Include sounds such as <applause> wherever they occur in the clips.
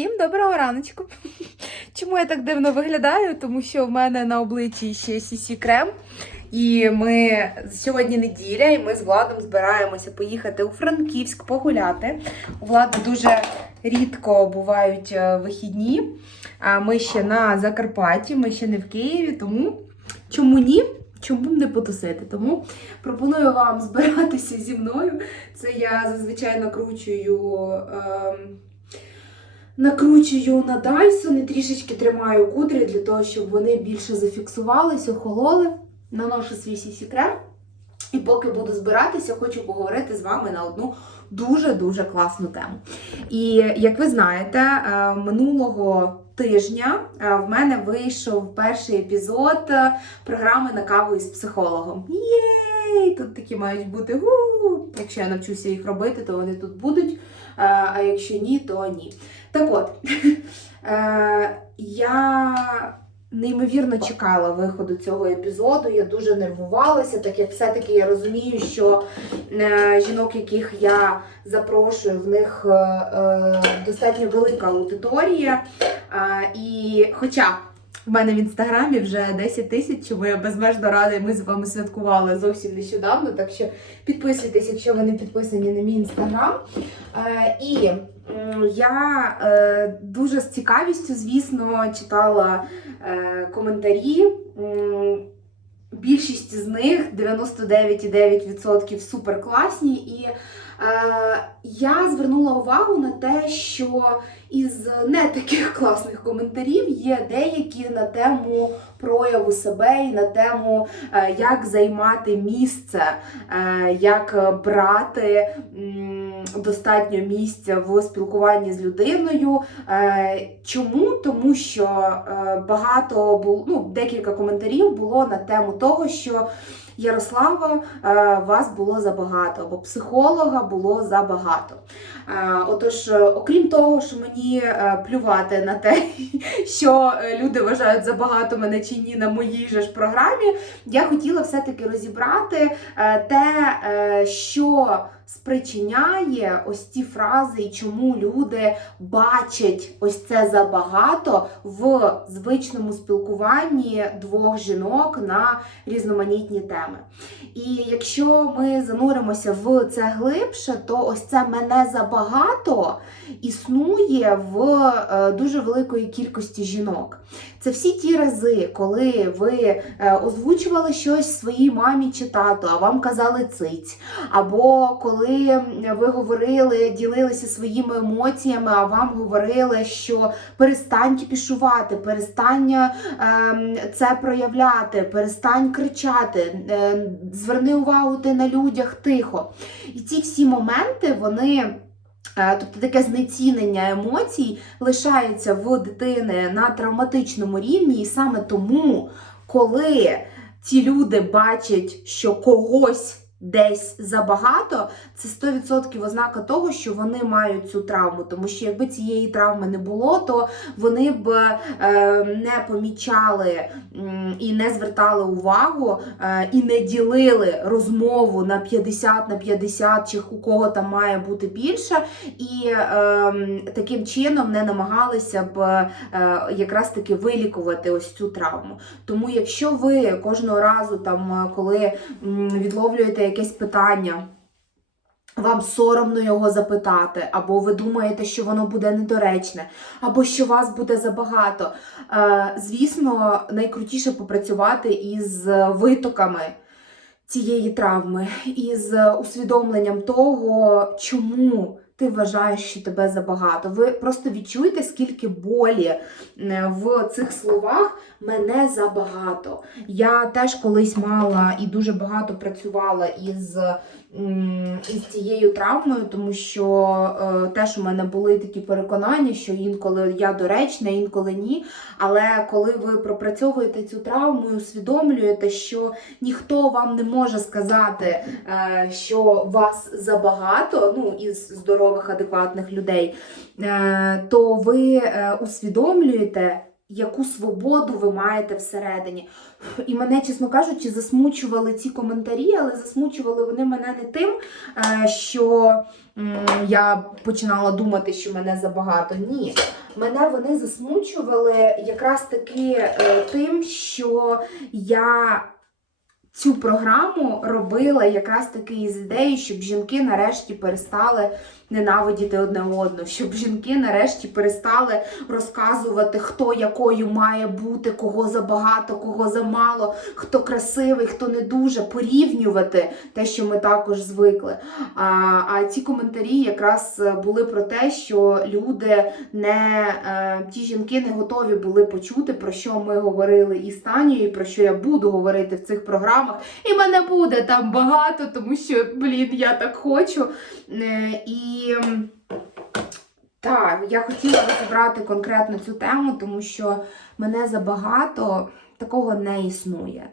Всім доброго раночку. <laughs> Чому я так дивно виглядаю? Тому що в мене на обличчі ще сісі крем. І ми сьогодні неділя, і ми з Владом збираємося поїхати у Франківськ погуляти. У Влада дуже рідко бувають е, вихідні. А ми ще на Закарпатті, ми ще не в Києві, тому чому ні? Чому б не потусити? Тому пропоную вам <laughs> збиратися зі мною. Це я зазвичай накручую. ем, Накручую на Dyson і трішечки тримаю кудрі для того, щоб вони більше зафіксувались, охололи. Наношу свій сісі крем. І поки буду збиратися, хочу поговорити з вами на одну дуже-дуже класну тему. І як ви знаєте, е, минулого тижня е, в мене вийшов перший епізод е, програми на каву із психологом. Єй! Тут такі мають бути. Якщо я навчуся їх робити, то вони тут будуть. А якщо ні, то ні. Так от, <laughs> е, я неймовірно чекала виходу цього епізоду. Я дуже нервувалася, так як все-таки я розумію, що е, жінок, яких я запрошую, в них е, достатньо велика аудиторія. І хоча в мене в інстаграмі вже 10 тисяч, чому я безмежно рада, і ми з вами святкували зовсім нещодавно. Так що підписуйтесь, якщо ви не підписані на мій інстаграм. Е, і я е, дуже з цікавістю, звісно, читала е, коментарі. Більшість з них 99,9% супер класні. І я звернула увагу на те, що із не таких <laughs> класних коментарів є деякі на тему прояву себе і на тему, е, як займати місце, е, як брати достатньо місця в спілкуванні з людиною. Е, Чому? Тому що е, багато було, ну, декілька коментарів було на тему того, що Ярослава, е, вас було забагато, або психолога було забагато. Е, Отож, е, окрім того, що мені плювати на те, <laughs> що люди вважають забагато мене чи ні на моїй же ж програмі, я хотіла все-таки розібрати те, що спричиняє ось ці фрази і чому люди бачать ось це забагато в звичному спілкуванні двох жінок на різноманітні теми. І якщо ми зануримося в це глибше, то ось це мене забагато існує в е, дуже великої кількості жінок. Це всі ті рази, коли ви е, озвучували щось своїй мамі чи тату, а вам казали циць, або коли ви говорили, ділилися своїми емоціями, а вам говорили, що перестань кіпішувати, перестань ем, це проявляти, перестань кричати, е, зверни увагу ти на людях тихо. І ці всі моменти, вони. Е, Тобто таке знецінення емоцій лишається в дитини на травматичному рівні, і саме тому, коли ці люди бачать, що когось десь забагато, це 100% ознака того, що вони мають цю травму. Тому що якби цієї травми не було, то вони б е, не помічали і не звертали увагу, е, і не ділили розмову на 50 на 50, чи у кого там має бути більше, і е, таким чином не намагалися б е, якраз таки вилікувати ось цю травму. Тому, якщо ви кожного разу, там, коли відловлюєте якесь питання, вам соромно його запитати, або ви думаєте, що воно буде недоречне, або що вас буде забагато. Е, Звісно, найкрутіше попрацювати із витоками цієї травми, із усвідомленням того, чому ти вважаєш, що тебе забагато. Ви просто відчуєте, скільки болі е, в цих словах мене забагато. Я теж колись мала і дуже багато працювала із, із цією травмою, тому що е, теж у мене були такі переконання, що інколи я доречна, інколи ні. Але коли ви пропрацьовуєте цю травму і усвідомлюєте, що ніхто вам не може сказати, е, що вас забагато, ну із здорових, адекватних людей, е, то ви усвідомлюєте яку свободу ви маєте всередині. І мене, чесно кажучи, засмучували ці коментарі, але засмучували вони мене не тим, е, що я починала думати, що мене забагато. Ні. Мене вони засмучували якраз таки е, тим, що я цю програму робила якраз таки із ідеєю, щоб жінки нарешті перестали ненавидіти одне одну, щоб жінки нарешті перестали розказувати, хто якою має бути, кого забагато, кого замало, хто красивий, хто не дуже, порівнювати те, що ми також звикли. А, а ці коментарі якраз були про те, що люди не е, ті жінки не готові були почути, про що ми говорили і з Танією, і про що я буду говорити в цих програмах. І мене буде там багато, тому що, блін, я так хочу. Е, І так, я хотіла розібрати конкретно цю тему, тому що мене забагато такого не існує.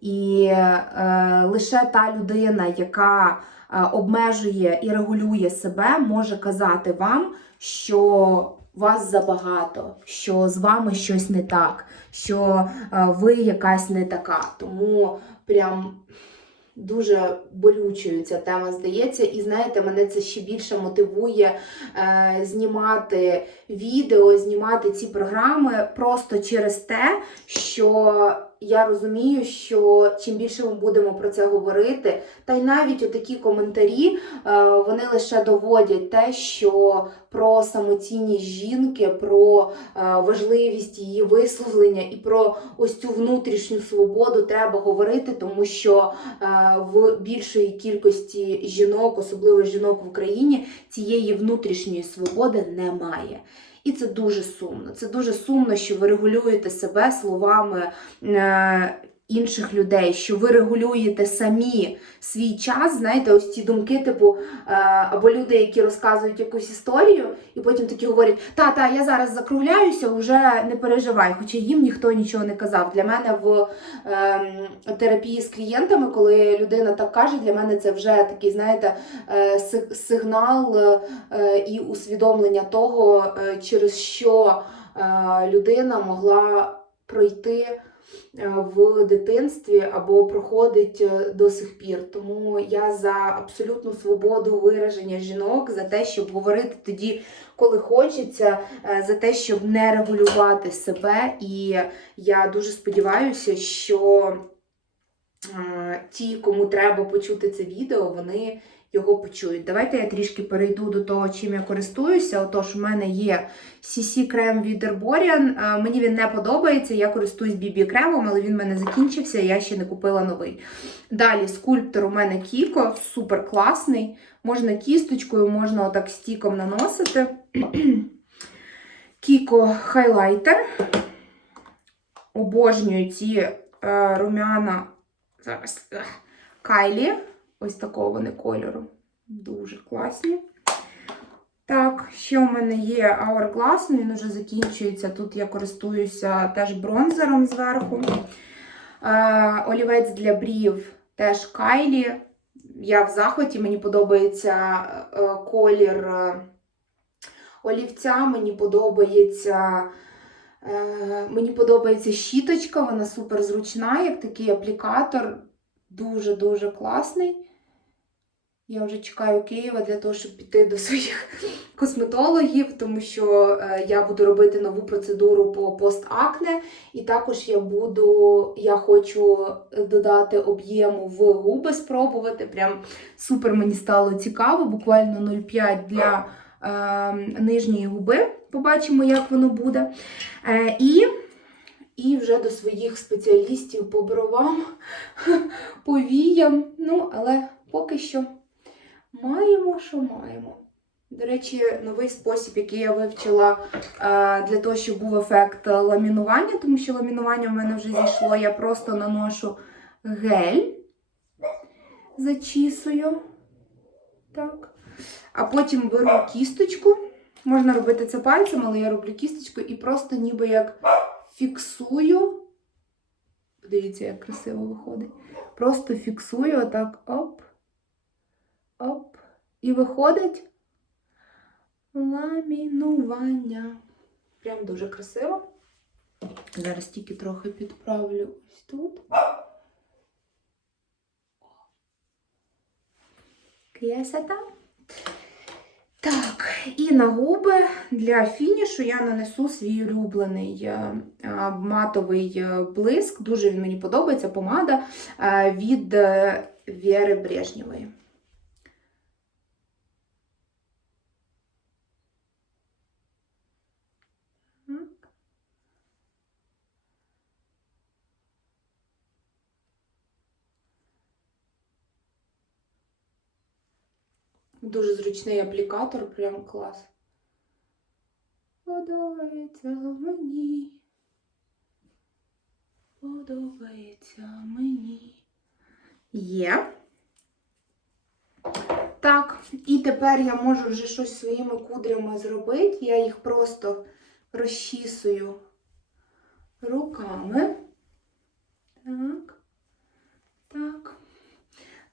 І е, лише та людина, яка е, обмежує і регулює себе, може казати вам, що вас забагато, що з вами щось не так, що е, ви якась не така. Тому прям дуже болючою ця тема здається. І знаєте, мене це ще більше мотивує е, знімати відео, знімати ці програми просто через те, що я розумію, що чим більше ми будемо про це говорити, та й навіть отакі коментарі е, вони лише доводять те, що про самоцінність жінки, про е, важливість її висловлення і про ось цю внутрішню свободу треба говорити, тому що е, в більшої кількості жінок, особливо жінок в Україні, цієї внутрішньої свободи немає. І це дуже сумно. Це дуже сумно, що ви регулюєте себе словами е, інших людей, що ви регулюєте самі свій час. Знаєте, ось ці думки, типу, е, або люди, які розказують якусь історію, і потім такі говорять: та, та, я зараз закругляюся, вже не переживай, хоча їм ніхто нічого не казав. Для мене в е, терапії з клієнтами, коли людина так каже, для мене це вже такий, знаєте, е, сигнал е, і усвідомлення того, через що людина могла пройти в дитинстві або проходить е, до сих пір. Тому я за абсолютну свободу вираження жінок, за те, щоб говорити тоді, коли хочеться, е, за те, щоб не регулювати себе. І я дуже сподіваюся, що е, ті, кому треба почути це відео, вони його почують. Давайте я трішки перейду до того, чим я користуюся. Отож, у мене є CC крем від Herborian. Е, Мені він не подобається. Я користуюсь BB кремом, але він в мене закінчився, я ще не купила новий. Далі скульптор у мене Кіко, супер класний. Можна кісточкою, можна отак стіком наносити. Кіко хайлайтер. Обожнюю ці е, румяна. Зараз. Кайлі. Ось такого вони кольору. Дуже класні. Так, ще у мене є Hourglass, ну він вже закінчується. Тут я користуюся теж бронзером зверху. Е, олівець для брів теж Кайлі. Я в захваті, мені подобається е, колір е, олівця, мені подобається. Е, Мені подобається щіточка, вона супер зручна, як такий аплікатор. Дуже-дуже класний. Я вже чекаю Києва для того, щоб піти до своїх <laughs> косметологів, тому що е, я буду робити нову процедуру по постакне. І також я буду, я хочу додати об'єму в губи, спробувати. Прям супер мені стало цікаво, буквально 0,5 для е, нижньої губи. Побачимо, як воно буде. Е, і, і вже до своїх спеціалістів по бровам, <laughs> по віям. Ну, але поки що маємо, що маємо. До речі, новий спосіб, який я вивчила е, для того, щоб був ефект ламінування, тому що ламінування в мене вже зійшло. Я просто наношу гель, зачісую. Так. А потім беру кісточку. Можна робити це пальцем, але я роблю кісточку і просто ніби як фіксую. Подивіться, як красиво виходить. Просто фіксую отак оп. Оп. І виходить ламінування. Прям дуже красиво. Зараз тільки трохи підправлю ось тут. Красота. Так, і на губи для фінішу я нанесу свій улюблений е, матовий е, блиск. Дуже він мені подобається, помада е, від Вєри Брежнєвої. Дуже зручний аплікатор, прям клас. Подобається мені. Подобається мені. Є. Так, і тепер я можу вже щось своїми кудрями зробити. Я їх просто розчісую руками. Так. Так.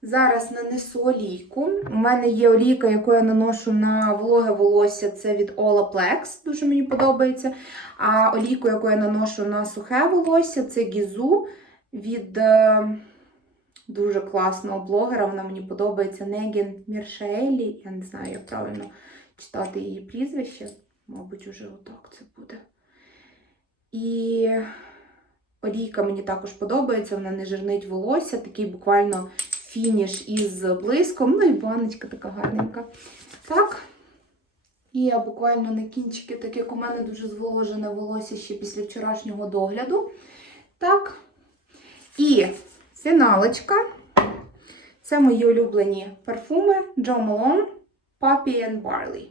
Зараз нанесу олійку. У мене є олійка, яку я наношу на вологе волосся, це від Olaplex, дуже мені подобається. А олійку, яку я наношу на сухе волосся, це Гізу від е, дуже класного блогера. Вона мені подобається Неген Міршаелі. Я не знаю, як правильно читати її прізвище. Мабуть, уже отак це буде. І олійка мені також подобається, вона не жирнить волосся, такий буквально фініш із блиском. Ну і баночка така гарненька. Так. І я буквально на кінчики, так як у мене дуже зволожене волосся ще після вчорашнього догляду. Так. І фіналочка. Це мої улюблені парфуми Джо Malone Puppy and Barley.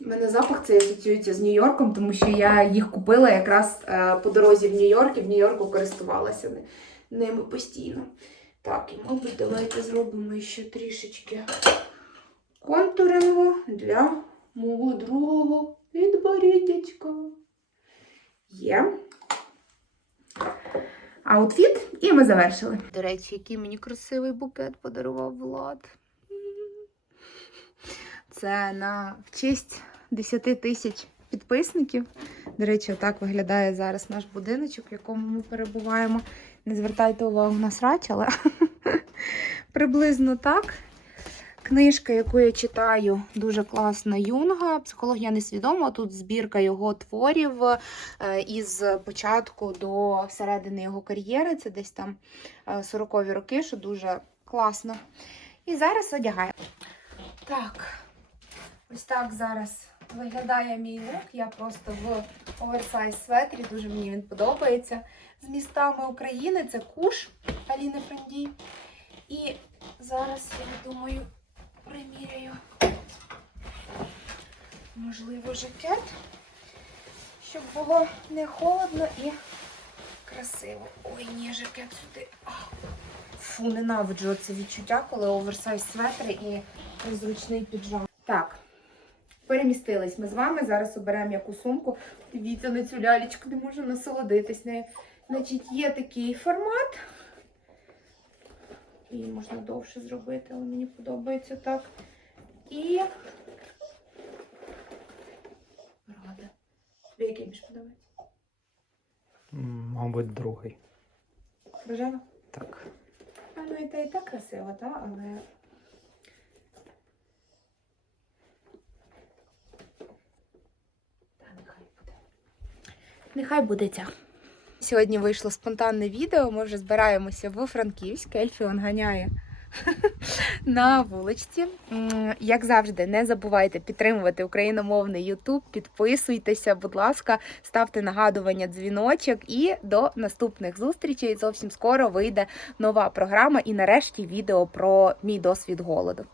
У мене запах цей асоціюється з Нью-Йорком, тому що я їх купила якраз е, по дорозі в Нью-Йорк і в Нью-Йорку користувалася ними постійно. Так, і, мабуть, давайте зробимо ще трішечки контурингу для мого другого підборіддячка. Є. Аутфіт, і ми завершили. До речі, який мені красивий букет подарував Влад. Це на в честь 10 тисяч підписників. До речі, отак виглядає зараз наш будиночок, в якому ми перебуваємо. Не звертайте увагу на срач, але <laughs> приблизно так. Книжка, яку я читаю, дуже класна Юнга. Психологія несвідома. Тут збірка його творів е, із початку до середини його кар'єри. Це десь там е, 40-ві роки, що дуже класно. І зараз одягаю. Так, ось так зараз виглядає мій лук. Я просто в оверсайз светрі, дуже мені він подобається. З містами України це куш Аліни Френдій. І зараз, я думаю, приміряю, можливо, жакет, щоб було не холодно і красиво. Ой, ні, жакет сюди. Фу, ненавиджу це відчуття, коли оверсайз светри і незручний піджак. Так, перемістились ми з вами. Зараз оберемо яку сумку. Дивіться на цю лялечку, не можу насолодитись нею. Значить, є такий формат. Її можна довше зробити, але мені подобається так. І. Рада. Тобі який більш подобається? Мабуть, другий. Рожева? Так. А ну і та і так красиво, так? Але. Та нехай буде. Нехай буде ця. Сьогодні вийшло спонтанне відео. Ми вже збираємося в Франківськ. Ельфіон ганяє <laughs> на вуличці. Як завжди, не забувайте підтримувати україномовний YouTube, підписуйтеся, будь ласка, ставте нагадування, дзвіночок і до наступних зустрічей. Зовсім скоро вийде нова програма і нарешті відео про мій досвід голоду.